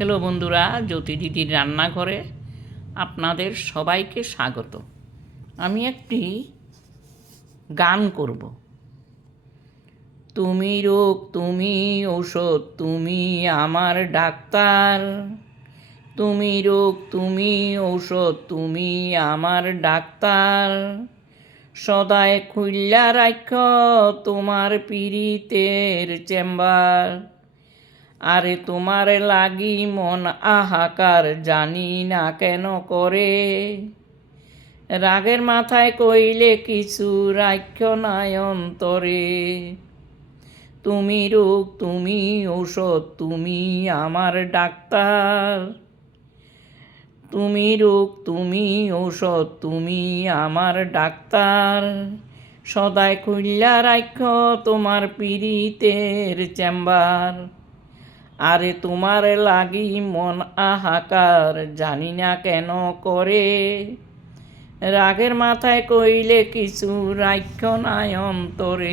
Hello বন্ধুরা, জ্যোতি দিদির রান্নাঘরে আপনাদের সবাইকে স্বাগত। আমি একটি গান করব। তুমি রোগ, তুমি ঔষধ, তুমি আমার ডাক্তার। তুমি রোগ, তুমি ঔষধ, তুমি আমার ডাক্তার। সদায় খুইল্লা রাখ তোমার পীড়িতের চেম্বার। আরে তোমার লাগি মন আহাকার, জানি না কেন করে। রাগের মাথায় কইলে কিছু রাখ্য নাই অন্তরে। তুমি রোগ, তুমি ঔষধ, তুমি আমার ডাক্তার। তুমি রোগ, তুমি ঔষধ, তুমি আমার ডাক্তার। সদায় খুইল্লা রাখ তোমার পীড়িতের চেম্বার। আরে তোমার লাগি মন আহাকার, জানি না কেন করে। রাগের মাথায় কইলে কিছু রাখ্য নাই অন্তরে।